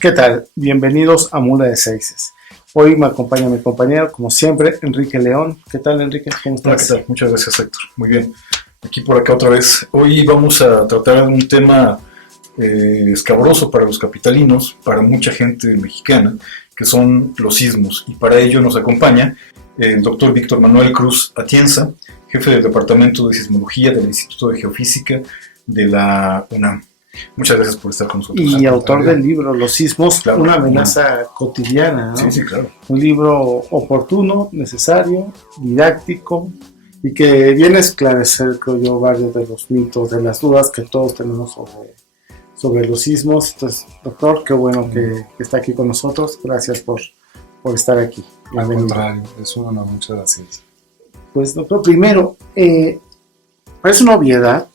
¿Qué tal? Bienvenidos a Mula de Seises. Hoy me acompaña mi compañero, como siempre, Enrique León. ¿Qué tal, Enrique? ¿Cómo Hola, ¿qué estás? tal? Muchas gracias, Héctor. Muy bien. Aquí por acá otra vez. Hoy vamos a tratar un tema escabroso para los capitalinos, para mucha gente mexicana, que son los sismos. Y para ello nos acompaña el doctor Víctor Manuel Cruz Atienza, jefe del Departamento de Sismología del Instituto de Geofísica de la UNAM. Muchas gracias por estar con nosotros. Y autor del libro Los sismos, claro, una amenaza cotidiana, ¿no? Sí, sí, claro. Un libro oportuno, necesario, didáctico y que viene a esclarecer, creo yo, varios de los mitos, de las dudas que todos tenemos sobre los sismos. Entonces, doctor, qué bueno que está aquí con nosotros. Gracias por estar aquí. Al contrario, es un honor, muchas gracias. Pues, doctor, primero, parece una obviedad,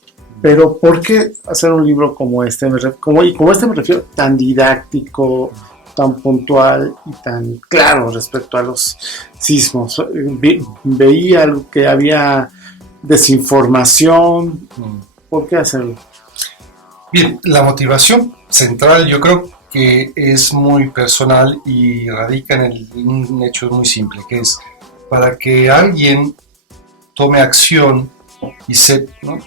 pero ¿por qué hacer un libro como este? Como este me refiero, tan didáctico, tan puntual y tan claro respecto a los sismos. Veía que había desinformación. ¿Por qué hacerlo? Bien, la motivación central yo creo que es muy personal y radica en un hecho muy simple, que es para que alguien tome acción y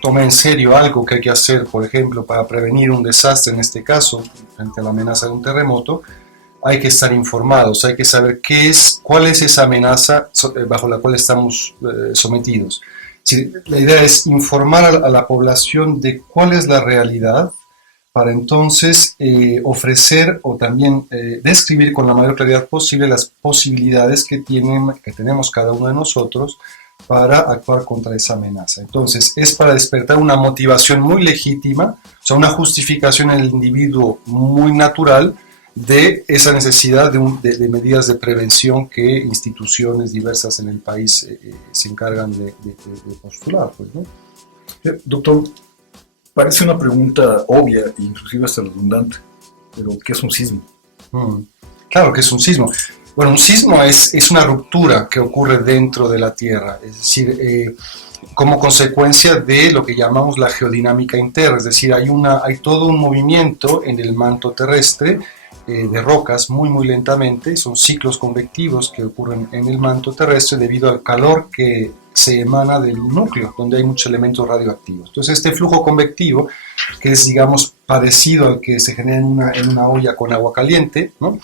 tome en serio algo que hay que hacer, por ejemplo, para prevenir un desastre, en este caso, frente a la amenaza de un terremoto, hay que estar informados, hay que saber cuál es esa amenaza bajo la cual estamos sometidos. La idea es informar a la población de cuál es la realidad, para entonces ofrecer o también describir con la mayor claridad posible las posibilidades que tenemos cada uno de nosotros para actuar contra esa amenaza. Entonces, es para despertar una motivación muy legítima, o sea, una justificación en el individuo muy natural de esa necesidad de medidas de prevención que instituciones diversas en el país se encargan de postular, pues, ¿no? Doctor, parece una pregunta obvia e inclusive hasta redundante, pero ¿qué es un sismo? Claro que es un sismo. Bueno, un sismo es una ruptura que ocurre dentro de la Tierra, es decir, como consecuencia de lo que llamamos la geodinámica interna, es decir, hay todo un movimiento en el manto terrestre de rocas muy lentamente, son ciclos convectivos que ocurren en el manto terrestre debido al calor que se emana del núcleo, donde hay muchos elementos radioactivos. Entonces este flujo convectivo, que es, digamos, parecido al que se genera en una olla con agua caliente, ¿no?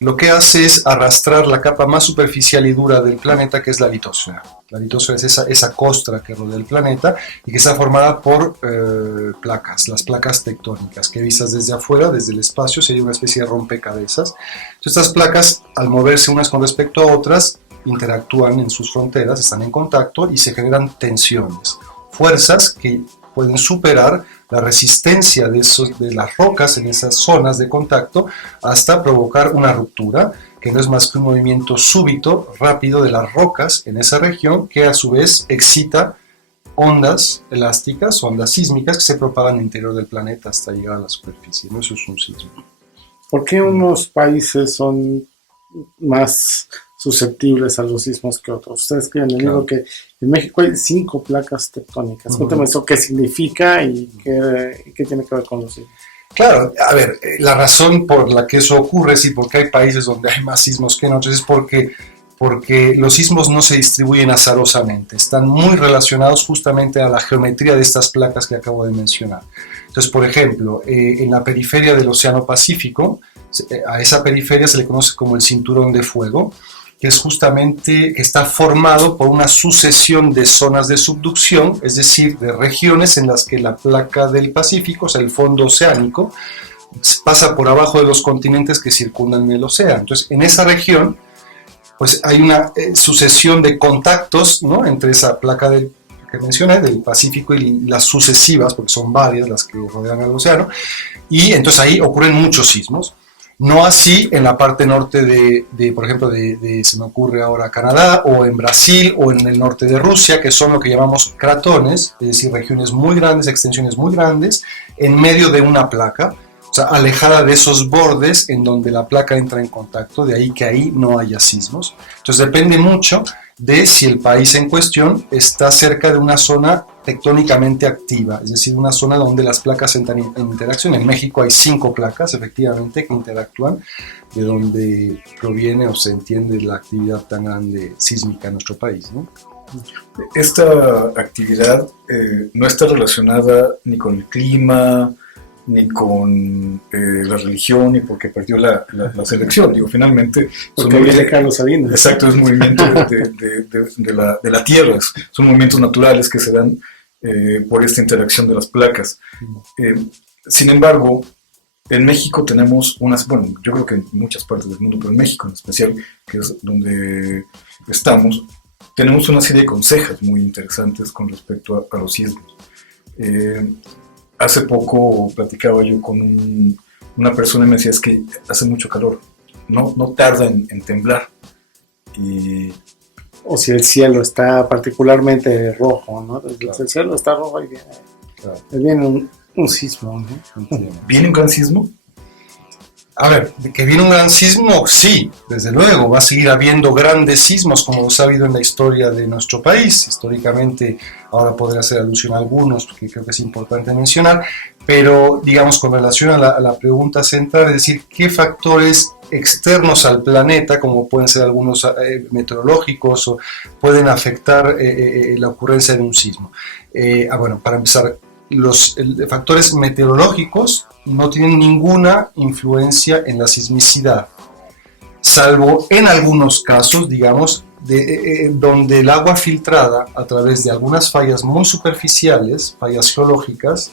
Lo que hace es arrastrar la capa más superficial y dura del planeta, que es la litosfera. La litosfera es esa costra que rodea el planeta y que está formada por placas, las placas tectónicas, que vistas desde afuera, desde el espacio, sería una especie de rompecabezas. Entonces, estas placas, al moverse unas con respecto a otras, interactúan en sus fronteras, están en contacto y se generan tensiones, fuerzas que pueden superar la resistencia de las rocas en esas zonas de contacto hasta provocar una ruptura, que no es más que un movimiento súbito, rápido de las rocas en esa región, que a su vez excita ondas elásticas, ondas sísmicas que se propagan al interior del planeta hasta llegar a la superficie, ¿no? Eso es un sismo. ¿Por qué unos países son más susceptibles a los sismos que otros? Ustedes escriben en el libro que en México hay 5 placas tectónicas. Cuéntame eso, qué significa y qué tiene que ver con los sismos. Claro, a ver, la razón por la que eso ocurre, es decir, porque hay países donde hay más sismos que en otros, es porque los sismos no se distribuyen azarosamente, están muy relacionados justamente a la geometría de estas placas que acabo de mencionar. Entonces, por ejemplo, en la periferia del Océano Pacífico, a esa periferia se le conoce como el cinturón de fuego, que es justamente, que está formado por una sucesión de zonas de subducción, es decir, de regiones en las que la placa del Pacífico, o sea, el fondo oceánico, pasa por abajo de los continentes que circundan en el océano. Entonces, en esa región, pues hay una sucesión de contactos, ¿no?, entre esa placa que mencioné, del Pacífico, y las sucesivas, porque son varias las que rodean al océano, y entonces ahí ocurren muchos sismos. No así en la parte norte por ejemplo, se me ocurre ahora Canadá, o en Brasil, o en el norte de Rusia, que son lo que llamamos cratones, es decir, regiones muy grandes, extensiones muy grandes, en medio de una placa, o sea, alejada de esos bordes en donde la placa entra en contacto, de ahí que ahí no haya sismos. Entonces depende mucho de si el país en cuestión está cerca de una zona tectónicamente activa, es decir, una zona donde las placas entran en interacción. En México hay 5 placas, efectivamente, que interactúan, de donde proviene o se entiende la actividad tan grande sísmica en nuestro país, ¿no? Esta actividad no está relacionada ni con el clima, ni con la religión, ni porque perdió la selección. Digo, finalmente... Porque viene Carlos Salinas. Exacto, es movimiento de la Tierra, son movimientos naturales que se dan por esta interacción de las placas. Sin embargo, en México tenemos unas, bueno, yo creo que en muchas partes del mundo, pero en México en especial, que es donde estamos, tenemos una serie de consejas muy interesantes con respecto a los sismos. Hace poco platicaba yo con una persona y me decía, es que hace mucho calor, no tarda en temblar. O si el cielo está particularmente rojo, ¿no? Claro. Si el cielo está rojo, ahí viene, Claro. ahí viene un sismo, ¿no? ¿Viene un gran sismo? A ver, de que viene un gran sismo, sí, desde luego, va a seguir habiendo grandes sismos como los ha habido en la historia de nuestro país. Históricamente, ahora podré hacer alusión a algunos, porque creo que es importante mencionar, pero digamos con relación a la pregunta central, es decir, ¿qué factores externos al planeta, como pueden ser algunos meteorológicos, o pueden afectar la ocurrencia de un sismo? Bueno, para empezar, los factores meteorológicos no tienen ninguna influencia en la sismicidad, salvo en algunos casos, digamos, donde el agua filtrada a través de algunas fallas muy superficiales, fallas geológicas,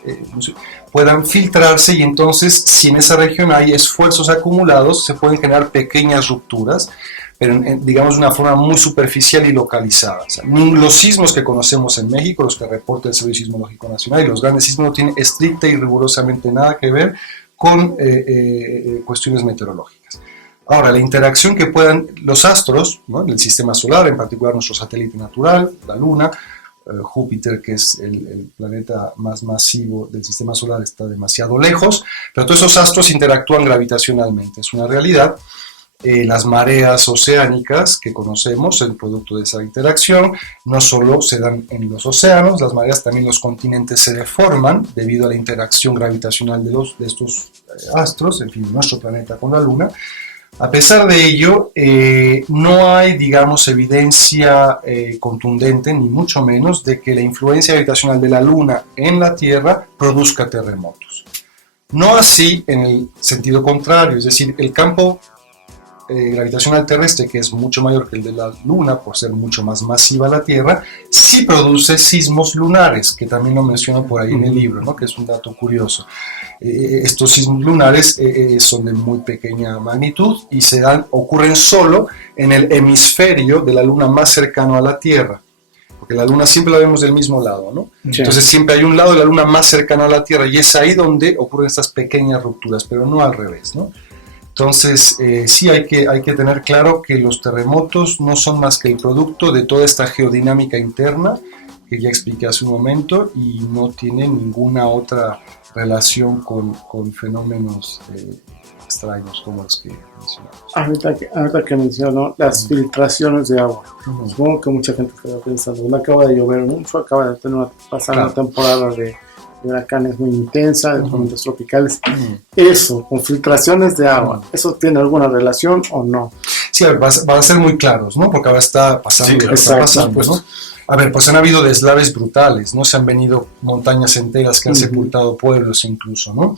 puedan filtrarse, y entonces si en esa región hay esfuerzos acumulados se pueden generar pequeñas rupturas, pero digamos de una forma muy superficial y localizada. O sea, los sismos que conocemos en México, los que reporta el Servicio Sismológico Nacional, y los grandes sismos no tienen estricta y rigurosamente nada que ver con cuestiones meteorológicas. Ahora, la interacción que puedan los astros, ¿no?, en el sistema solar, en particular nuestro satélite natural, la Luna, Júpiter, que es el planeta más masivo del sistema solar, está demasiado lejos, pero todos esos astros interactúan gravitacionalmente, es una realidad. Las mareas oceánicas que conocemos, el producto de esa interacción, no solo se dan en los océanos, las mareas, también los continentes se deforman debido a la interacción gravitacional de estos astros, en fin, nuestro planeta con la Luna. A pesar de ello, no hay, digamos, evidencia contundente, ni mucho menos, de que la influencia gravitacional de la Luna en la Tierra produzca terremotos. No así en el sentido contrario, es decir, el campo gravitacional terrestre, que es mucho mayor que el de la Luna, por ser mucho más masiva la Tierra, sí produce sismos lunares, que también lo menciono por ahí en el libro, ¿no?, que es un dato curioso. Estos sismos lunares son de muy pequeña magnitud y ocurren solo en el hemisferio de la Luna más cercano a la Tierra, porque la Luna siempre la vemos del mismo lado, ¿no? Sí. Entonces siempre hay un lado de la Luna más cercano a la Tierra, y es ahí donde ocurren estas pequeñas rupturas, pero no al revés, ¿no? Entonces, sí hay que tener claro que los terremotos no son más que el producto de toda esta geodinámica interna que ya expliqué hace un momento, y no tienen ninguna otra relación con fenómenos extraños como los que mencionamos. Ahorita que menciono las filtraciones de agua, supongo que mucha gente está pensando, no acaba de llover mucho, acaba de pasar una temporada de huracanes muy intensa, de tormentas tropicales. Eso, con filtraciones de agua, ¿eso tiene alguna relación o no? Sí, a ver, va a ser muy claros, ¿no? Porque ahora está pasando, sí, está pasando, pues, ¿no? A ver, pues han habido deslaves brutales, ¿no? Se han venido montañas enteras que han sepultado pueblos incluso, ¿no?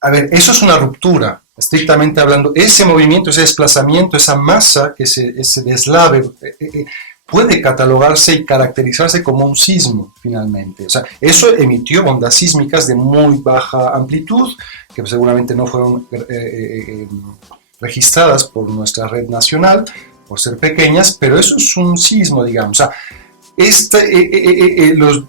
A ver, eso es una ruptura, estrictamente hablando. Ese movimiento, ese desplazamiento, esa masa, ese deslave, puede catalogarse y caracterizarse como un sismo, finalmente. O sea, eso emitió ondas sísmicas de muy baja amplitud, que seguramente no fueron registradas por nuestra red nacional, por ser pequeñas, pero eso es un sismo, digamos. O sea, Los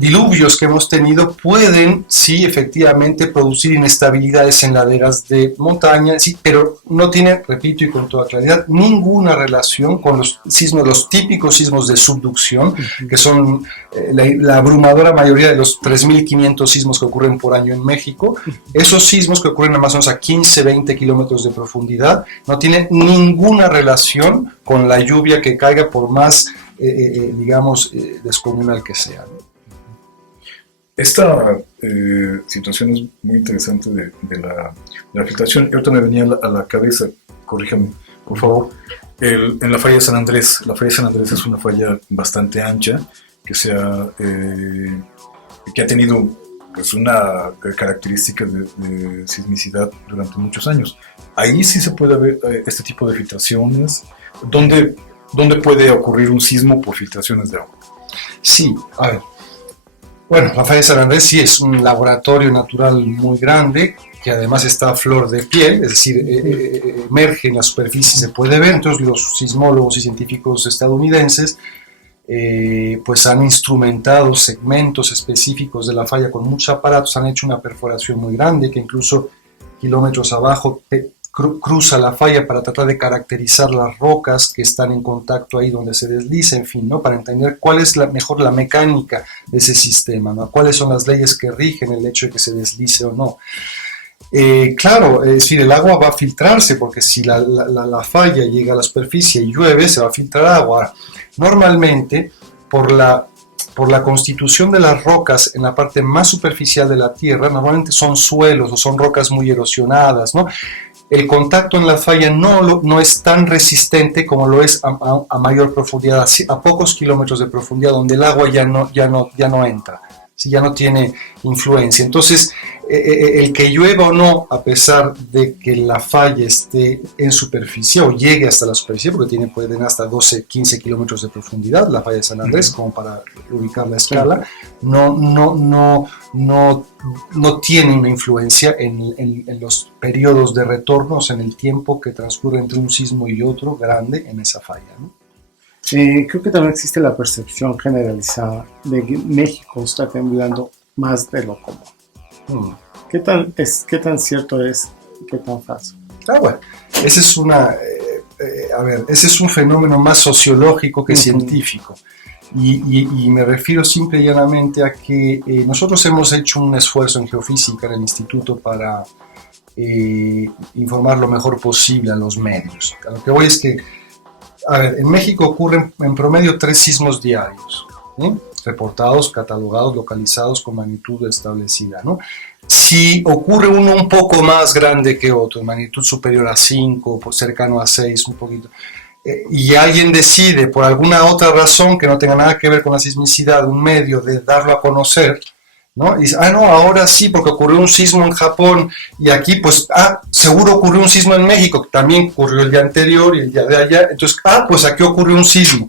diluvios que hemos tenido pueden, sí, efectivamente producir inestabilidades en laderas de montaña, sí, pero no tiene, repito y con toda claridad, ninguna relación con los sismos, los típicos sismos de subducción, que son la abrumadora mayoría de los 3.500 sismos que ocurren por año en México. Esos sismos que ocurren más o menos a 15-20 kilómetros de profundidad no tienen ninguna relación con la lluvia que caiga, por más descomunal que sea, ¿no? Esta situación es muy interesante de la filtración. Ahorita me venía a la cabeza, corríjame, por favor, en la falla de San Andrés. La falla de San Andrés es una falla bastante ancha, que ha tenido pues una característica de sismicidad durante muchos años. Ahí sí se puede ver este tipo de filtraciones. ¿Dónde puede ocurrir un sismo por filtraciones de agua? Sí, a ver. Bueno, la falla de San Andrés sí es un laboratorio natural muy grande, que además está a flor de piel, es decir, emerge en la superficie, se puede ver. Entonces los sismólogos y científicos estadounidenses pues han instrumentado segmentos específicos de la falla con muchos aparatos, han hecho una perforación muy grande que incluso kilómetros abajo cruza la falla para tratar de caracterizar las rocas que están en contacto ahí donde se desliza, en fin, ¿no? Para entender cuál es mejor la mecánica de ese sistema, ¿no? Cuáles son las leyes que rigen el hecho de que se deslice o no. Claro, es decir, el agua va a filtrarse, porque si la falla llega a la superficie y llueve, se va a filtrar agua. Normalmente, por la constitución de las rocas en la parte más superficial de la Tierra, normalmente son suelos o son rocas muy erosionadas, ¿no? El contacto en la falla no es tan resistente como lo es a mayor profundidad, a pocos kilómetros de profundidad, donde el agua ya no entra, ¿sí? Ya no tiene influencia. Entonces, el que llueva o no, a pesar de que la falla esté en superficie o llegue hasta la superficie, porque pueden hasta 12-15 kilómetros de profundidad, la falla de San Andrés, como para ubicar la escala, no tiene una influencia en los periodos de retornos, en el tiempo que transcurre entre un sismo y otro grande en esa falla, ¿no? Creo que también existe la percepción generalizada de que México está temblando más de lo común. ¿Qué tan cierto es y qué tan falso? Bueno, ese es un fenómeno más sociológico que científico. Y me refiero simple y llanamente a que nosotros hemos hecho un esfuerzo en geofísica en el instituto para informar lo mejor posible a los medios. A lo que voy es que, en México ocurren en promedio 3 sismos diarios, ¿sí? Reportados, catalogados, localizados con magnitud establecida, ¿no? Si ocurre uno un poco más grande que otro, magnitud superior a 5, cercano a 6, un poquito, y alguien decide por alguna otra razón que no tenga nada que ver con la sismicidad, un medio de darlo a conocer, ¿no? Y dice, no, ahora sí, porque ocurrió un sismo en Japón, y aquí, pues, seguro ocurrió un sismo en México, que también ocurrió el día anterior y el día de allá, entonces, pues aquí ocurrió un sismo,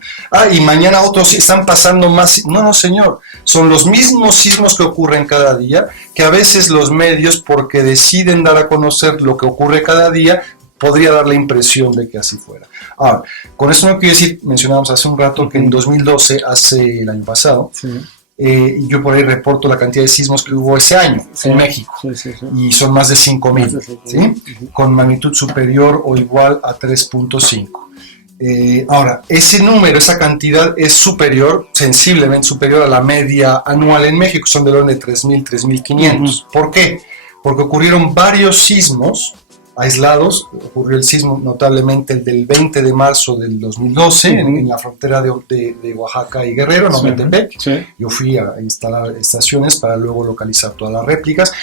y mañana otros están pasando más. No, señor, son los mismos sismos que ocurren cada día, que a veces los medios, porque deciden dar a conocer lo que ocurre cada día, podría dar la impresión de que así fuera. Con eso no quiero decir, mencionábamos hace un rato que en 2012, hace el año pasado, sí, yo por ahí reporto la cantidad de sismos que hubo ese año en México, y son más de 5.000, ¿sí? Con magnitud superior o igual a 3.5. Ahora, ese número, esa cantidad es superior, sensiblemente superior a la media anual en México, son del orden de 3.000, 3.500. ¿Por qué? Porque ocurrieron varios sismos aislados. Ocurrió el sismo notablemente el del 20 de marzo del 2012 en la frontera de Oaxaca y Guerrero, en Ometepec. Yo fui a instalar estaciones para luego localizar todas las réplicas.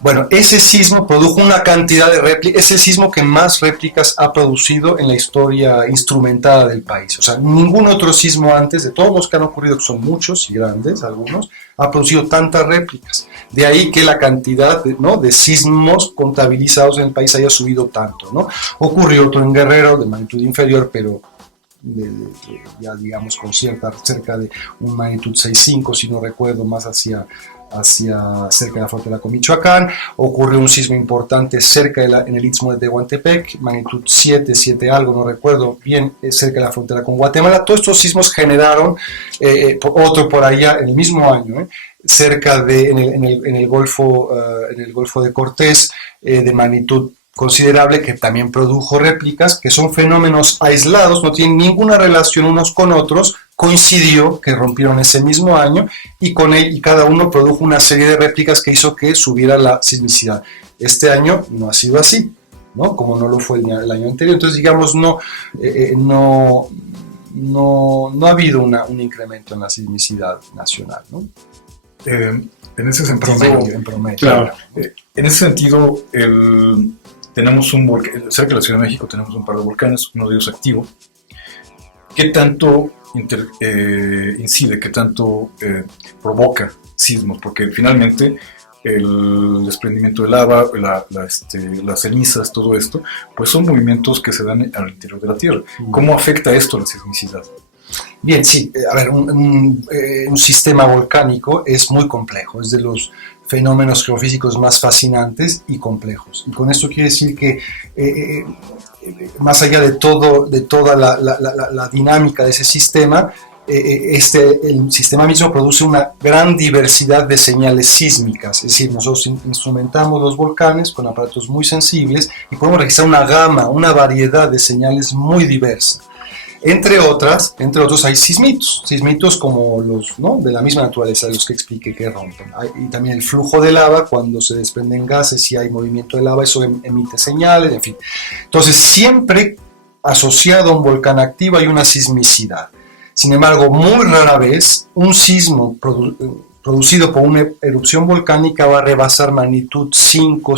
Bueno, ese sismo produjo una cantidad de réplicas, es el sismo que más réplicas ha producido en la historia instrumentada del país. O sea, ningún otro sismo antes, de todos los que han ocurrido, que son muchos y grandes, algunos, ha producido tantas réplicas. De ahí que la cantidad de sismos contabilizados en el país haya subido tanto, ¿no? Ocurrió otro en Guerrero, de magnitud inferior, pero ya digamos con cerca de un magnitud 6.5, si no recuerdo, más hacia cerca de la frontera con Michoacán. Ocurrió un sismo importante cerca en el istmo de Tehuantepec, magnitud 7 algo, no recuerdo bien, cerca de la frontera con Guatemala. Todos estos sismos generaron otro por allá en el mismo año, cerca en el Golfo de Cortés, de magnitud considerable, que también produjo réplicas, que son fenómenos aislados, no tienen ninguna relación unos con otros, coincidió que rompieron ese mismo año y cada uno produjo una serie de réplicas que hizo que subiera la sismicidad. Este año no ha sido así, ¿no? Como no lo fue el año anterior. Entonces, digamos, no ha habido un incremento en la sismicidad nacional, ¿no? En ese sentido, En promedio. claro, en ese sentido, tenemos un volcán, cerca de la Ciudad de México tenemos un par de volcanes, uno de ellos activo. ¿Qué tanto incide, qué tanto provoca sismos? Porque finalmente el desprendimiento de lava, las cenizas, todo esto, pues son movimientos que se dan al interior de la Tierra. ¿Cómo afecta esto a la sismicidad? Bien, sí, a ver, un sistema volcánico es muy complejo, es de los fenómenos geofísicos más fascinantes y complejos. Y con esto quiere decir que más allá de toda la dinámica de ese sistema, el sistema mismo produce una gran diversidad de señales sísmicas. Es decir, nosotros instrumentamos los volcanes con aparatos muy sensibles y podemos registrar una variedad de señales muy diversas. Entre otros hay sismitos como los, ¿no?, de la misma naturaleza de los que expliqué que rompen. Y también el flujo de lava, cuando se desprenden gases y hay movimiento de lava, eso emite señales, en fin. Entonces, siempre asociado a un volcán activo hay una sismicidad. Sin embargo, muy rara vez un sismo producido por una erupción volcánica va a rebasar magnitud 5.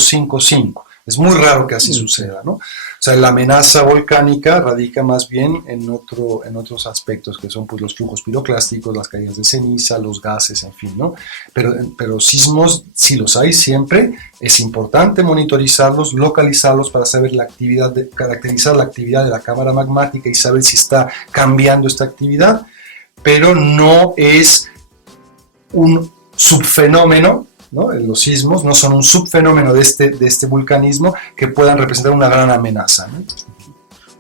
Es muy raro que así suceda, ¿no? O sea, la amenaza volcánica radica más bien en otros aspectos, que son pues los flujos piroclásticos, las caídas de ceniza, los gases, en fin, ¿no? Pero sismos, si los hay siempre, es importante monitorizarlos, localizarlos para saber caracterizar la actividad de la cámara magmática y saber si está cambiando esta actividad, pero no es un subfenómeno, ¿no? Los sismos no son un subfenómeno de este vulcanismo que puedan representar una gran amenaza, ¿no?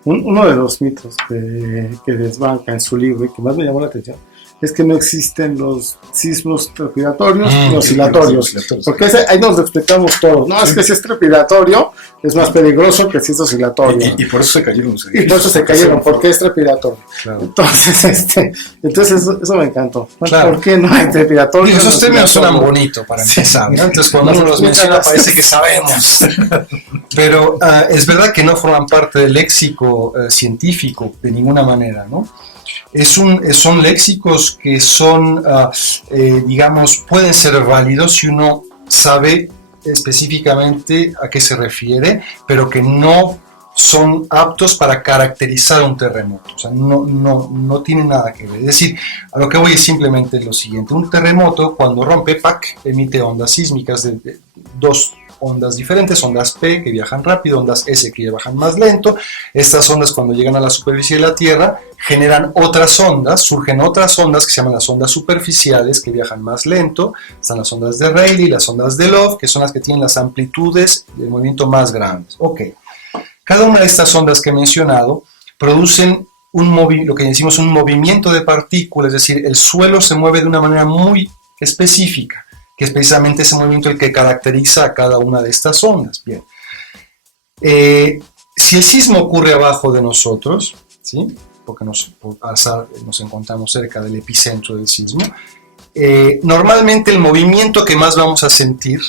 Uno de los mitos que desbanca en su libro y que más me llamó la atención es que no existen los sismos trepidatorios ni oscilatorios, porque ahí nos lo explicamos todos, no, es que si es trepidatorio es más peligroso que si es oscilatorio. Y por eso se cayeron. Y por eso se cayeron, porque es trepidatorio. Claro. Entonces eso me encantó. Claro. ¿Por qué no hay trepidatorio? Y esos términos suenan bonitos para empezar, ¿no? Entonces cuando uno los menciona parece que sabemos. Pero es verdad que no forman parte del léxico científico de ninguna manera, ¿no? Son léxicos que son, digamos, pueden ser válidos si uno sabe específicamente a qué se refiere, pero que no son aptos para caracterizar un terremoto. O sea, no tienen nada que ver. Es decir, a lo que voy es simplemente lo siguiente. Un terremoto, cuando rompe, ¡pac!, emite ondas sísmicas de dos ondas diferentes, ondas P que viajan rápido, ondas S que viajan más lento. Estas ondas, cuando llegan a la superficie de la Tierra, generan otras ondas, surgen otras ondas que se llaman las ondas superficiales que viajan más lento. Están las ondas de Rayleigh, las ondas de Love, que son las que tienen las amplitudes de movimiento más grandes. Ok, cada una de estas ondas que he mencionado producen lo que decimos un movimiento de partículas, es decir, el suelo se mueve de una manera muy específica, que es precisamente ese movimiento el que caracteriza a cada una de estas ondas. Bien. Si el sismo ocurre abajo de nosotros, ¿sí?, porque por azar nos encontramos cerca del epicentro del sismo, normalmente el movimiento que más vamos a sentir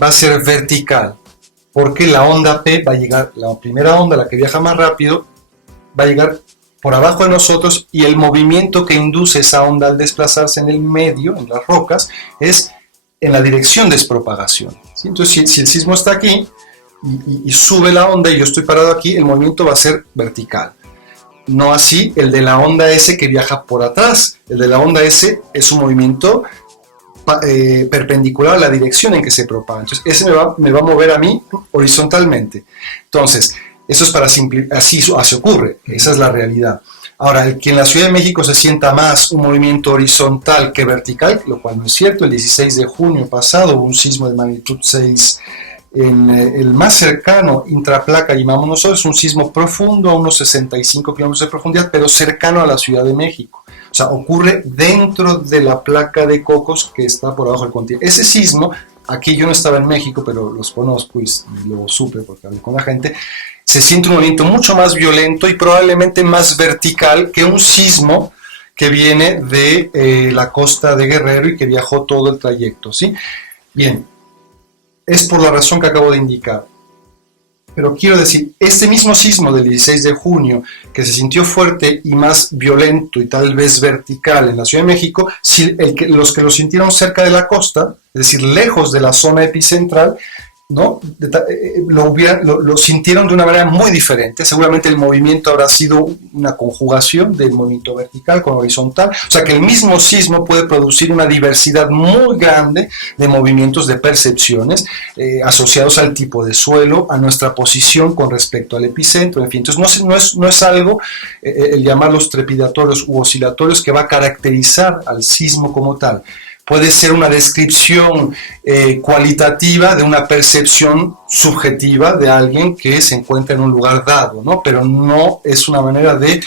va a ser vertical, porque la onda P va a llegar, la primera onda, la que viaja más rápido, va a llegar por abajo de nosotros, y el movimiento que induce esa onda al desplazarse en el medio, en las rocas, es en la dirección de propagación, ¿sí? Entonces, si el sismo está aquí y sube la onda y yo estoy parado aquí, el movimiento va a ser vertical. No así el de la onda S que viaja por atrás. El de la onda S es un movimiento perpendicular a la dirección en que se propaga. Entonces, ese me va a mover a mí horizontalmente. Entonces, eso es para así ocurre, esa es la realidad. Ahora, el que en la Ciudad de México se sienta más un movimiento horizontal que vertical, lo cual no es cierto. El 16 de junio pasado hubo un sismo de magnitud 6 en el más cercano, intraplaca llamamos nosotros, un sismo profundo a unos 65 kilómetros de profundidad, pero cercano a la Ciudad de México. O sea, ocurre dentro de la placa de Cocos que está por abajo del continente. Ese sismo, aquí yo no estaba en México, pero los conozco y lo supe porque hablé con la gente, se siente un movimiento mucho más violento y probablemente más vertical que un sismo que viene de la costa de Guerrero y que viajó todo el trayecto, ¿sí? Bien, es por la razón que acabo de indicar. Pero quiero decir, este mismo sismo del 16 de junio, que se sintió fuerte y más violento y tal vez vertical en la Ciudad de México, los que lo sintieron cerca de la costa, es decir, lejos de la zona epicentral, ¿no? Lo sintieron de una manera muy diferente. Seguramente el movimiento habrá sido una conjugación del movimiento vertical con horizontal, o sea que el mismo sismo puede producir una diversidad muy grande de movimientos, de percepciones asociados al tipo de suelo, a nuestra posición con respecto al epicentro, en fin. Entonces no es algo, el llamarlos trepidatorios u oscilatorios, que va a caracterizar al sismo como tal. Puede ser una descripción cualitativa de una percepción subjetiva de alguien que se encuentra en un lugar dado, ¿no? Pero no es una manera de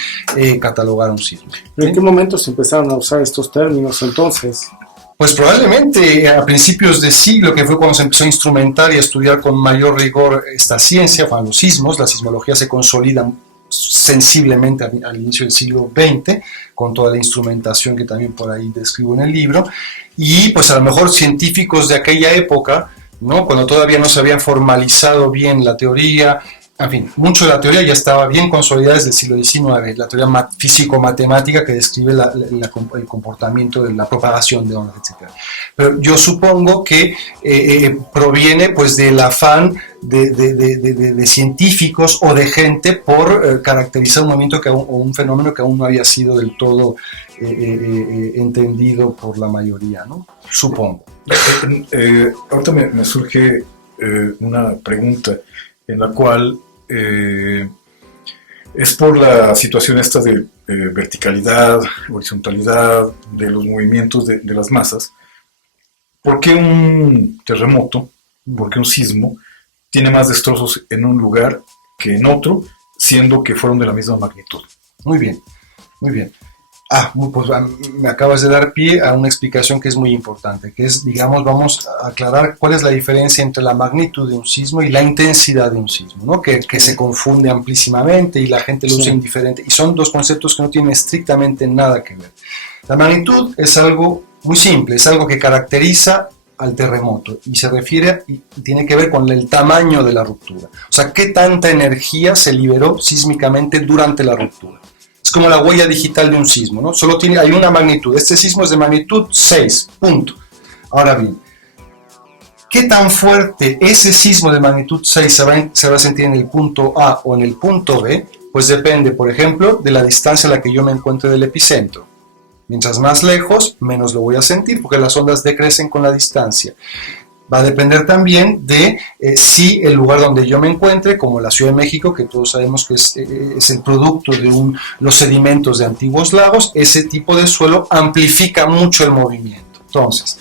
catalogar un sismo. ¿En qué momento se empezaron a usar estos términos entonces? Pues probablemente a principios de siglo, que fue cuando se empezó a instrumentar y a estudiar con mayor rigor esta ciencia, bueno, los sismos, la sismología se consolida sensiblemente al inicio del siglo XX, con toda la instrumentación que también por ahí describo en el libro, y pues a lo mejor científicos de aquella época, ¿no? Cuando todavía no se había formalizado bien la teoría, en fin, mucho de la teoría ya estaba bien consolidada desde el siglo XIX, la teoría físico-matemática que describe el comportamiento de la propagación de ondas, etc. Pero yo supongo que proviene pues del afán de científicos o de gente por caracterizar un movimiento o un fenómeno que aún no había sido del todo entendido por la mayoría, ¿no? Supongo. Ahorita me surge una pregunta en la cual es por la situación esta de verticalidad, horizontalidad, de los movimientos de las masas. ¿Por qué un terremoto, por qué un sismo tiene más destrozos en un lugar que en otro, siendo que fueron de la misma magnitud? Muy bien, muy bien. Pues me acabas de dar pie a una explicación que es muy importante, que es, digamos, vamos a aclarar cuál es la diferencia entre la magnitud de un sismo y la intensidad de un sismo, ¿no? Que se confunde amplísimamente y la gente lo usa indiferente, y son dos conceptos que no tienen estrictamente nada que ver. La magnitud es algo muy simple, es algo que caracteriza al terremoto y se refiere y tiene que ver con el tamaño de la ruptura, o sea, qué tanta energía se liberó sísmicamente durante la ruptura. Es como la huella digital de un sismo, ¿no? Hay una magnitud. Este sismo es de magnitud 6, punto. Ahora bien, ¿qué tan fuerte ese sismo de magnitud 6 se va a sentir en el punto A o en el punto B? Pues depende, por ejemplo, de la distancia a la que yo me encuentre del epicentro. Mientras más lejos, menos lo voy a sentir, porque las ondas decrecen con la distancia. Va a depender también de si el lugar donde yo me encuentre, como la Ciudad de México, que todos sabemos que es el producto de los sedimentos de antiguos lagos, ese tipo de suelo amplifica mucho el movimiento. Entonces,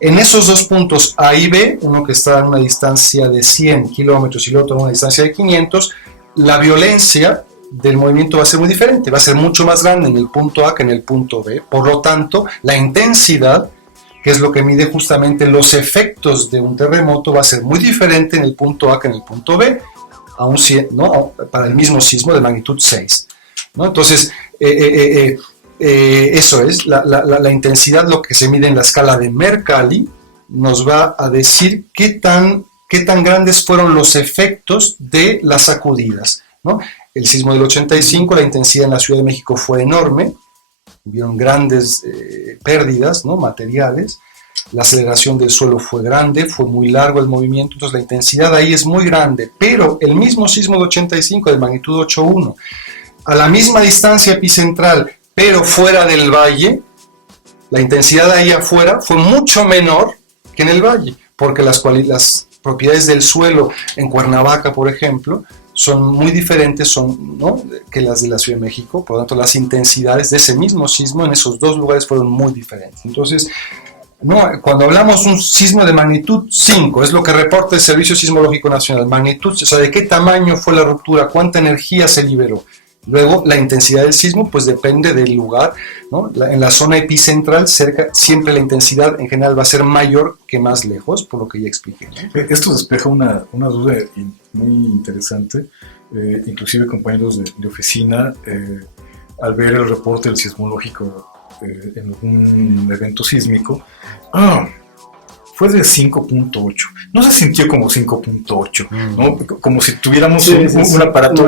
en esos dos puntos A y B, uno que está a una distancia de 100 kilómetros y el otro a una distancia de 500, la violencia del movimiento va a ser muy diferente, va a ser mucho más grande en el punto A que en el punto B. Por lo tanto, la intensidad, que es lo que mide justamente los efectos de un terremoto, va a ser muy diferente en el punto A que en el punto B, ¿no? Para el mismo sismo de magnitud 6, ¿no? Entonces, eso es, la intensidad, lo que se mide en la escala de Mercalli, nos va a decir qué tan grandes fueron los efectos de las sacudidas, ¿no? El sismo del 85, la intensidad en la Ciudad de México fue enorme, hubieron grandes pérdidas, ¿no? Materiales, la aceleración del suelo fue grande, fue muy largo el movimiento, entonces la intensidad ahí es muy grande, pero el mismo sismo de 85 de magnitud 8.1, a la misma distancia epicentral, pero fuera del valle, la intensidad ahí afuera fue mucho menor que en el valle, porque las propiedades del suelo en Cuernavaca, por ejemplo, son muy diferentes, ¿no?, que las de la Ciudad de México. Por lo tanto, las intensidades de ese mismo sismo en esos dos lugares fueron muy diferentes. Entonces, no, cuando hablamos de un sismo de magnitud 5, es lo que reporta el Servicio Sismológico Nacional, magnitud, o sea, de qué tamaño fue la ruptura, cuánta energía se liberó. Luego, la intensidad del sismo, pues depende del lugar, ¿no? En la zona epicentral, siempre la intensidad en general va a ser mayor que más lejos, por lo que ya expliqué, ¿no? Esto despeja una duda muy interesante, inclusive compañeros de oficina, al ver el reporte del sismológico en algún evento sísmico, fue de 5.8. No se sintió como 5.8, ¿no? Como si tuviéramos un aparato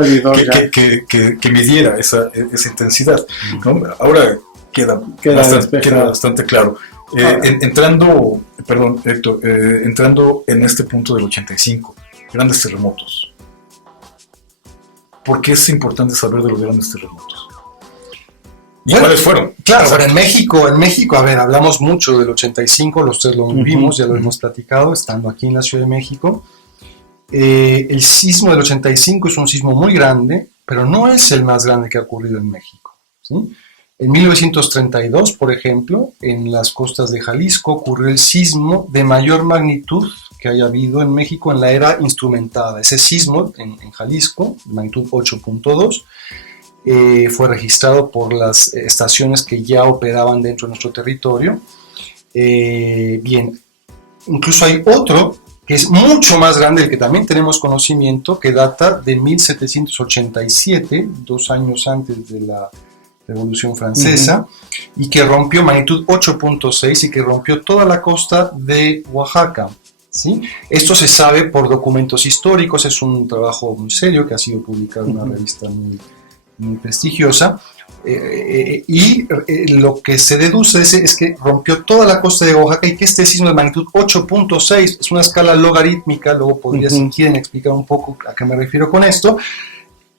que midiera esa intensidad, ¿no? Ahora queda bastante claro. Entrando, perdón, Héctor, entrando en este punto del 85, grandes terremotos. ¿Por qué es importante saber de los grandes terremotos? ¿Y cuáles fueron? Claro, bueno, en México, a ver, hablamos mucho del 85, los tres lo vimos, ya lo hemos platicado, estando aquí en la Ciudad de México. El sismo del 85 es un sismo muy grande, pero no es el más grande que ha ocurrido en México, ¿sí? En 1932, por ejemplo, en las costas de Jalisco ocurrió el sismo de mayor magnitud que haya habido en México en la era instrumentada. Ese sismo en Jalisco, de magnitud 8.2, fue registrado por las estaciones que ya operaban dentro de nuestro territorio. Bien, incluso hay otro que es mucho más grande, del que también tenemos conocimiento, que data de 1787, 2 años antes de la Revolución Francesa, y que rompió magnitud 8.6 y que rompió toda la costa de Oaxaca, ¿sí? Esto se sabe por documentos históricos, es un trabajo muy serio que ha sido publicado en una revista muy prestigiosa, y lo que se deduce es que rompió toda la costa de Oaxaca y que este sismo de magnitud 8.6 es una escala logarítmica. Luego podría, si quieren, explicar un poco a qué me refiero con esto,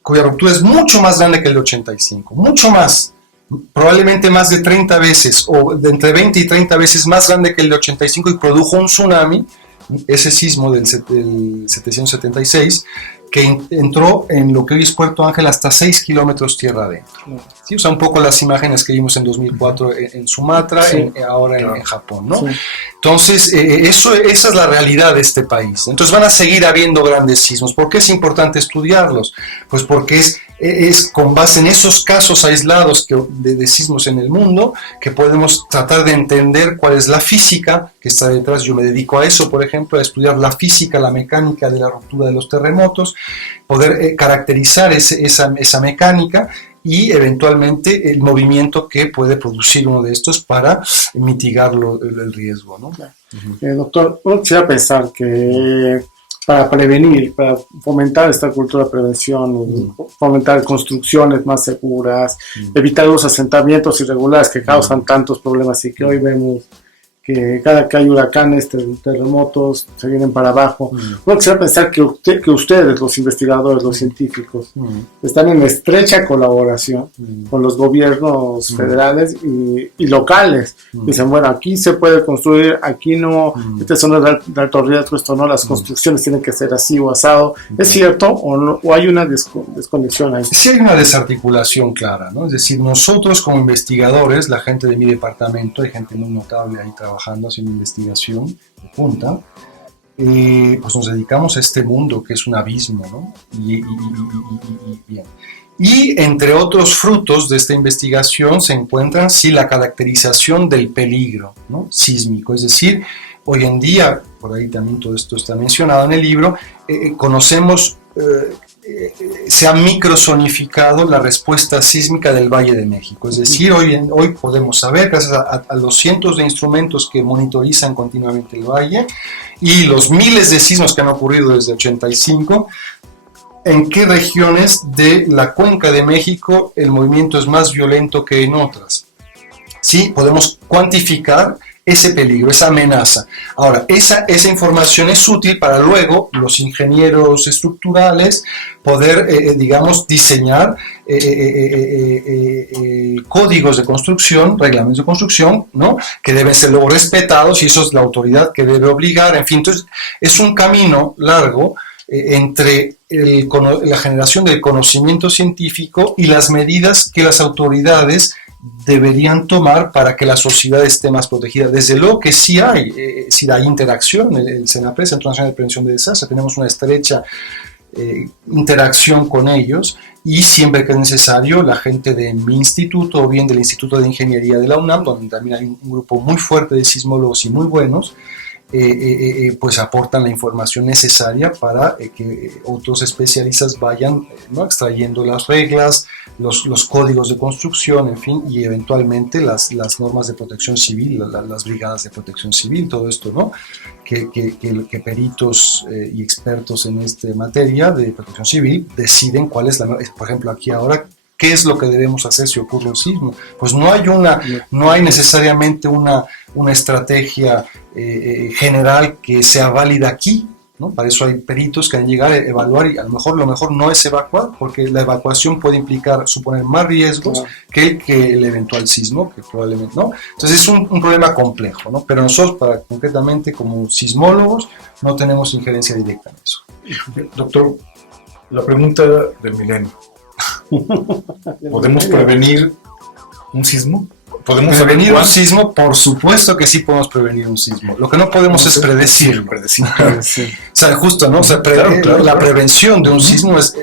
cuya ruptura es mucho más grande que el de 85, mucho más, probablemente más de 30 veces, o de entre 20 y 30 veces más grande que el de 85, y produjo un tsunami, ese sismo del 776, que entró en lo que hoy es Puerto Ángel hasta 6 kilómetros tierra adentro. ¿Sí? O sea, un poco las imágenes que vimos en 2004 en Sumatra, ahora en Japón, ¿no? Sí. Entonces, esa es la realidad de este país. Entonces van a seguir habiendo grandes sismos. ¿Por qué es importante estudiarlos? Pues porque es con base en esos casos aislados de sismos en el mundo que podemos tratar de entender cuál es la física que está detrás. Yo me dedico a eso, por ejemplo, a estudiar la física, la mecánica de la ruptura de los terremotos, poder caracterizar esa mecánica y eventualmente el movimiento que puede producir uno de estos para mitigar el riesgo, ¿no? Doctor, uno quisiera pensar que para prevenir, para fomentar esta cultura de prevención, fomentar construcciones más seguras, evitar los asentamientos irregulares que causan tantos problemas y que hoy vemos que cada que hay huracanes, terremotos, se vienen para abajo. Uno quisiera pensar que ustedes, los investigadores, los científicos, están en estrecha colaboración con los gobiernos federales y locales. Dicen, bueno, aquí se puede construir, aquí no, esta zona de alto riesgo, esto no, las construcciones tienen que ser así o asado. ¿Es cierto o no, o hay una desconexión ahí? Sí, hay una desarticulación clara, ¿no? Es decir, nosotros como investigadores, la gente de mi departamento, hay gente muy notable ahí trabajando, haciendo investigación de punta, pues nos dedicamos a este mundo que es un abismo, ¿no? Y entre otros frutos de esta investigación se encuentran, sí, la caracterización del peligro, ¿no?, sísmico. Es decir, hoy en día, por ahí también todo esto está mencionado en el libro, conocemos, se ha microsonificado la respuesta sísmica del Valle de México. Es decir, hoy podemos saber, gracias a los cientos de instrumentos que monitorizan continuamente el valle y los miles de sismos que han ocurrido desde 85, en qué regiones de la cuenca de México el movimiento es más violento que en otras. Sí, podemos cuantificar ese peligro, esa amenaza. Ahora, esa información es útil para luego los ingenieros estructurales poder, digamos, diseñar códigos de construcción, reglamentos de construcción, ¿no?, que deben ser luego respetados, y eso es la autoridad que debe obligar. En fin, entonces es un camino largo entre la generación del conocimiento científico y las medidas que las autoridades deberían tomar para que la sociedad esté más protegida. Desde luego que sí hay interacción. El CENAPRES, Centro Nacional de Prevención de Desastres, tenemos una estrecha interacción con ellos, y siempre que es necesario, la gente de mi instituto o bien del Instituto de Ingeniería de la UNAM, donde también hay un grupo muy fuerte de sismólogos y muy buenos, pues aportan la información necesaria para que otros especialistas vayan, ¿no?, extrayendo las reglas, los códigos de construcción, en fin, y eventualmente las normas de protección civil, las brigadas de protección civil, todo esto, ¿no?, que peritos y expertos en esta materia de protección civil deciden cuál es por ejemplo, aquí ahora, ¿qué es lo que debemos hacer si ocurre un sismo? Pues no hay necesariamente una estrategia general que sea válida aquí, ¿no? Para eso hay peritos que han llegado a evaluar, y a lo mejor no es evacuar, porque la evacuación puede suponer más riesgos que el eventual sismo, que probablemente no. Entonces es un problema complejo, ¿no? Pero nosotros, concretamente como sismólogos, no tenemos injerencia directa en eso. Doctor, la pregunta del milenio. ¿Podemos prevenir un sismo? ¿Podemos prevenir un sismo? Por supuesto que sí podemos prevenir un sismo. Lo que no podemos es predecirlo. O sea, justo, ¿no? O sea, la prevención de un sismo es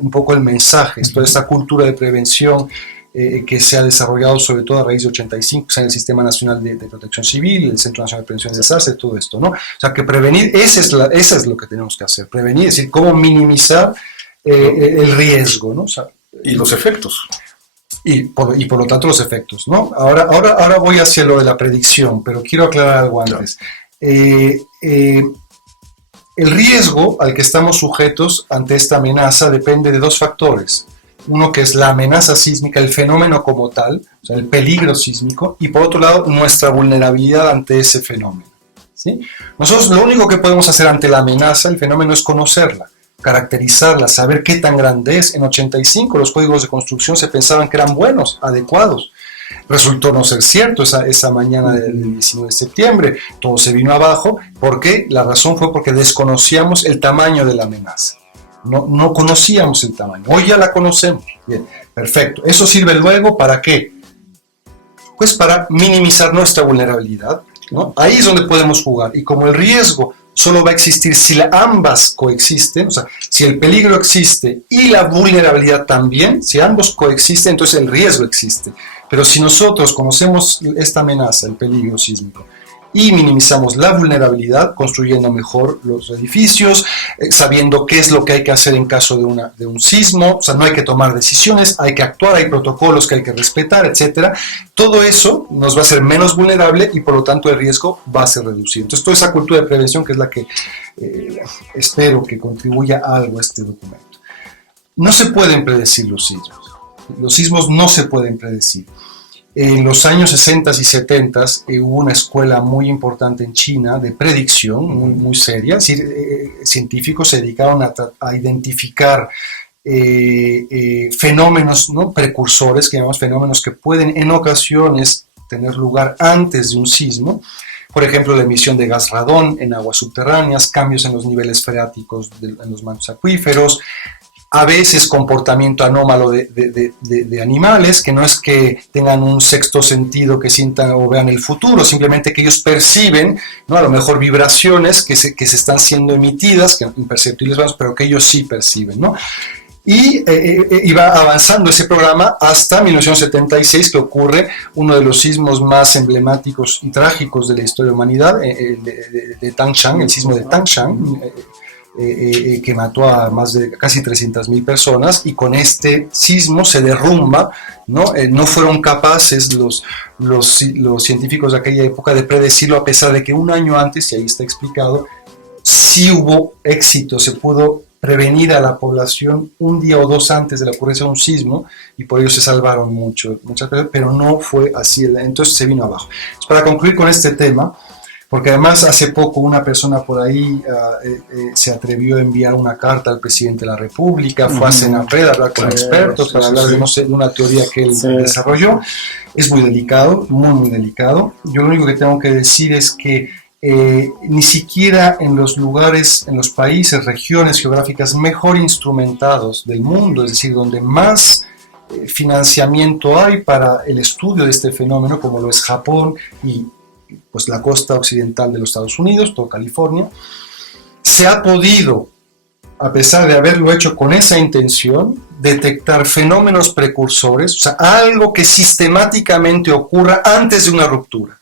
un poco el mensaje. Es toda esta cultura de prevención que se ha desarrollado sobre todo a raíz de 85, o sea, en el Sistema Nacional de Protección Civil, el Centro Nacional de Prevención de Desastres, todo esto, ¿no? O sea, que prevenir, ese es lo que tenemos que hacer. Prevenir, es decir, cómo minimizar el riesgo, ¿no? O sea, y los efectos. Y por lo tanto los efectos, ¿no? Ahora voy hacia lo de la predicción, pero quiero aclarar algo antes. El riesgo al que estamos sujetos ante esta amenaza depende de dos factores. Uno, que es la amenaza sísmica, el fenómeno como tal, o sea, el peligro sísmico, y por otro lado, nuestra vulnerabilidad ante ese fenómeno, ¿sí? Nosotros lo único que podemos hacer ante la amenaza, el fenómeno, es conocerla, caracterizarla, saber qué tan grande es. En 85 los códigos de construcción se pensaban que eran buenos, adecuados. Resultó no ser cierto esa mañana del 19 de septiembre. Todo se vino abajo. ¿Por qué? La razón fue porque desconocíamos el tamaño de la amenaza. No conocíamos el tamaño. Hoy ya la conocemos. Bien, perfecto. ¿Eso sirve luego para qué? Pues para minimizar nuestra vulnerabilidad, ¿no? Ahí es donde podemos jugar. Y como el riesgo solo va a existir si ambas coexisten, o sea, si el peligro existe y la vulnerabilidad también, si ambos coexisten, entonces el riesgo existe. Pero si nosotros conocemos esta amenaza, el peligro sísmico, y minimizamos la vulnerabilidad, construyendo mejor los edificios, sabiendo qué es lo que hay que hacer en caso de un sismo, o sea, no hay que tomar decisiones, hay que actuar, hay protocolos que hay que respetar, etc. Todo eso nos va a hacer menos vulnerable y por lo tanto el riesgo va a ser reducido. Entonces, toda esa cultura de prevención, que es la que espero que contribuya a algo a este documento. No se pueden predecir los sismos. Los sismos no se pueden predecir. En los años 60 y 70 hubo una escuela muy importante en China de predicción, muy seria. Es decir, científicos se dedicaron a identificar fenómenos, ¿no?, precursores, que llamamos fenómenos que pueden en ocasiones tener lugar antes de un sismo. Por ejemplo, la emisión de gas radón en aguas subterráneas, cambios en los niveles freáticos en los mantos acuíferos, a veces comportamiento anómalo de animales, que no es que tengan un sexto sentido, que sientan o vean el futuro, simplemente que ellos perciben, ¿no?, a lo mejor vibraciones que se están siendo emitidas, que imperceptibles, pero que ellos sí perciben, ¿no? Y iba avanzando ese programa hasta 1976, que ocurre uno de los sismos más emblemáticos y trágicos de la historia de la humanidad, de Tangshan, el sismo de Tangshan, que mató a más de casi 300.000 personas, y con este sismo se derrumba, ¿no? No fueron capaces los científicos de aquella época de predecirlo, a pesar de que un año antes, y ahí está explicado, sí hubo éxito, se pudo prevenir a la población un día o dos antes de la ocurrencia de un sismo, y por ello se salvaron muchas personas, pero no fue así, entonces se vino abajo. Entonces, para concluir con este tema, porque además hace poco una persona por ahí se atrevió a enviar una carta al presidente de la República, fue a CENAPRED a hablar con expertos para hablar de, no sé, de una teoría que él desarrolló. Es muy delicado, muy delicado. Yo lo único que tengo que decir es que ni siquiera en los lugares, en los países, regiones geográficas mejor instrumentados del mundo, es decir, donde más financiamiento hay para el estudio de este fenómeno, como lo es Japón y pues la costa occidental de los Estados Unidos, toda California, se ha podido, a pesar de haberlo hecho con esa intención, detectar fenómenos precursores, o sea, algo que sistemáticamente ocurra antes de una ruptura.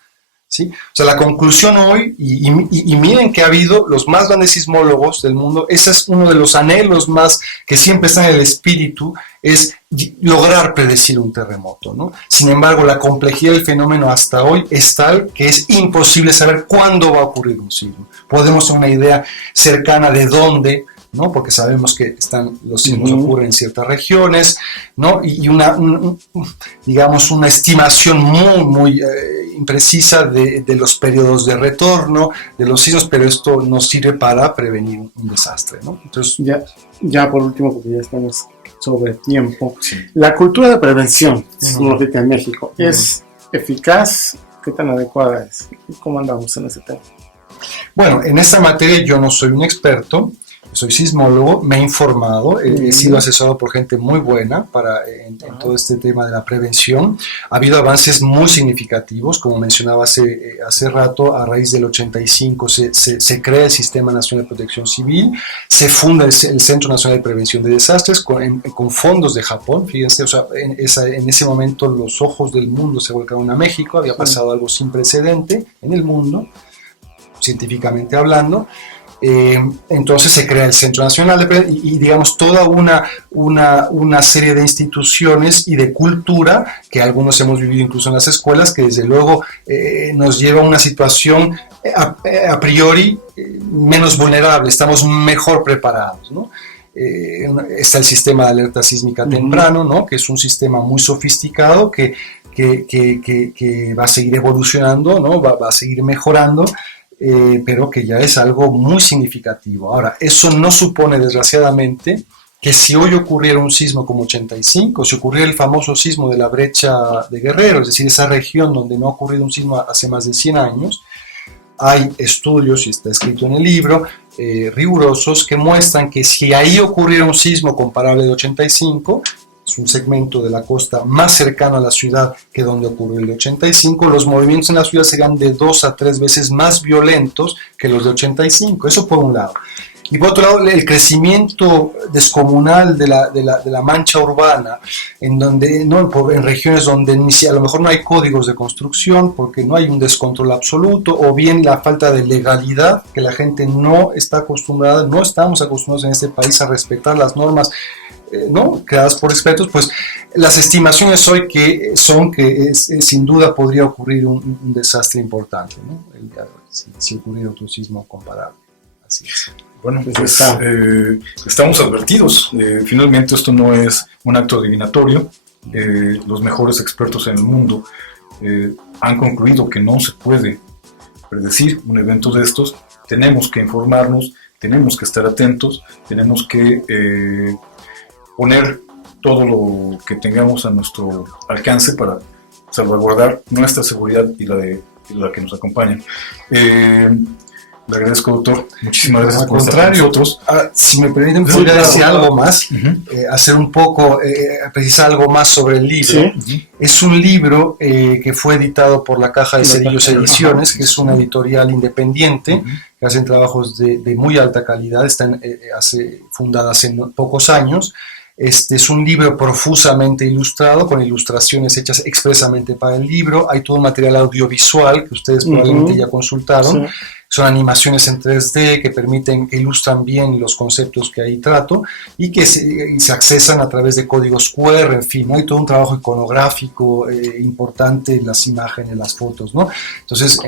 ¿Sí? O sea, la conclusión hoy, y miren que ha habido los más grandes sismólogos del mundo, ese es uno de los anhelos más que siempre está en el espíritu, es lograr predecir un terremoto, ¿no? Sin embargo, la complejidad del fenómeno hasta hoy es tal que es imposible saber cuándo va a ocurrir un sismo. Podemos tener una idea cercana de dónde, ¿no? Porque sabemos que los sismos ocurren en ciertas regiones, ¿no? Y digamos, una estimación muy imprecisa de los periodos de retorno de los sismos, pero esto nos sirve para prevenir un desastre, ¿no? Entonces, ya por último, porque ya estamos sobre tiempo, Sí. la cultura de prevención sismológica en México ¿es eficaz? ¿Qué tan adecuada es? ¿Cómo andamos en ese tema? bueno, en esta materia yo no soy un experto, soy sismólogo, me he informado, he sido asesorado por gente muy buena en todo este tema de la prevención. Ha habido avances muy significativos, como mencionaba hace rato, a raíz del 85 se crea el Sistema Nacional de Protección Civil, se funda el Centro Nacional de Prevención de Desastres con fondos de Japón. Fíjense, o sea, en ese momento los ojos del mundo se volcaron a México, había pasado algo sin precedente en el mundo, científicamente hablando. Entonces se crea el Centro Nacional de Prevención y digamos toda una serie de instituciones y de cultura que algunos hemos vivido incluso en las escuelas, que desde luego nos lleva a una situación a priori menos vulnerable, estamos mejor preparados, ¿no? Está el sistema de alerta sísmica temprano, ¿no? Que es un sistema muy sofisticado que va a seguir evolucionando, ¿no? Va a seguir mejorando. Pero que ya es algo muy significativo. Ahora, eso no supone, desgraciadamente, que si hoy ocurriera un sismo como 85, si ocurriera el famoso sismo de la brecha de Guerrero, es decir, esa región donde no ha ocurrido un sismo hace más de 100 años, hay estudios, y está escrito en el libro, rigurosos, que muestran que si ahí ocurriera un sismo comparable de 85, es un segmento de la costa más cercano a la ciudad que donde ocurrió el de 85, los movimientos en la ciudad serían de 2 a 3 veces más violentos que los de 85, eso por un lado. Y por otro lado, el crecimiento descomunal de la mancha urbana, en regiones donde a lo mejor no hay códigos de construcción, porque no hay un descontrol absoluto, o bien la falta de legalidad, que la gente no está acostumbrada, no estamos acostumbrados en este país a respetar las normas creadas por expertos, pues las estimaciones hoy son que sin duda podría ocurrir un desastre importante, ¿no? Si ocurriera otro sismo comparable. Así es. Bueno, pues estamos advertidos. Finalmente esto no es un acto adivinatorio. Los mejores expertos en el mundo han concluido que no se puede predecir un evento de estos. Tenemos que informarnos, tenemos que estar atentos, tenemos que poner todo lo que tengamos a nuestro alcance para salvaguardar nuestra seguridad y la que nos acompaña. Le agradezco, doctor. Muchísimas gracias Al por estar con nosotros. Si me permiten, podría decir algo más, hacer un poco, precisar algo más sobre el libro. Sí. Es un libro que fue editado por la Caja de Cedillos Ediciones, que es una editorial independiente, que hacen trabajos de muy alta calidad, fundada hace pocos años. Es un libro profusamente ilustrado, con ilustraciones hechas expresamente para el libro. Hay todo un material audiovisual que ustedes probablemente ya consultaron. Sí. Son animaciones en 3D que ilustran bien los conceptos que ahí trato y que se accesan a través de códigos QR, en fin, ¿no? Hay todo un trabajo iconográfico importante en las imágenes, las fotos, ¿no? Entonces,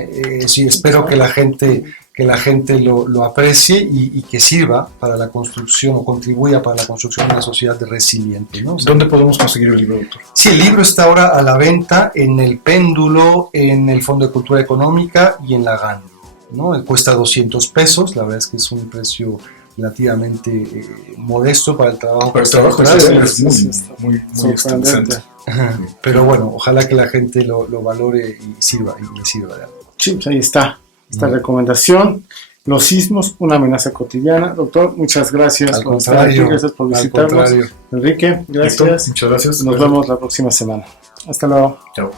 sí, espero que la gente lo aprecie y que sirva para la construcción o contribuya para la construcción de una sociedad resiliente, ¿no? O sea, ¿dónde podemos conseguir el libro, doctor? Sí, el libro está ahora a la venta en El Péndulo, en el Fondo de Cultura Económica y en la Gandhi, ¿no? Cuesta 200 pesos, la verdad es que es un precio relativamente modesto para el trabajo. Para el trabajo es muy excelente. Pero bueno, ojalá que la gente lo valore y le sirva de algo. Sí, ahí está. esta recomendación. Los sismos, una amenaza cotidiana. Doctor, muchas gracias Al por estar aquí, contrario, gracias por al visitarnos. contrario. Enrique, Héctor, gracias. muchas gracias. Nos vemos la próxima semana. Hasta luego. Chao.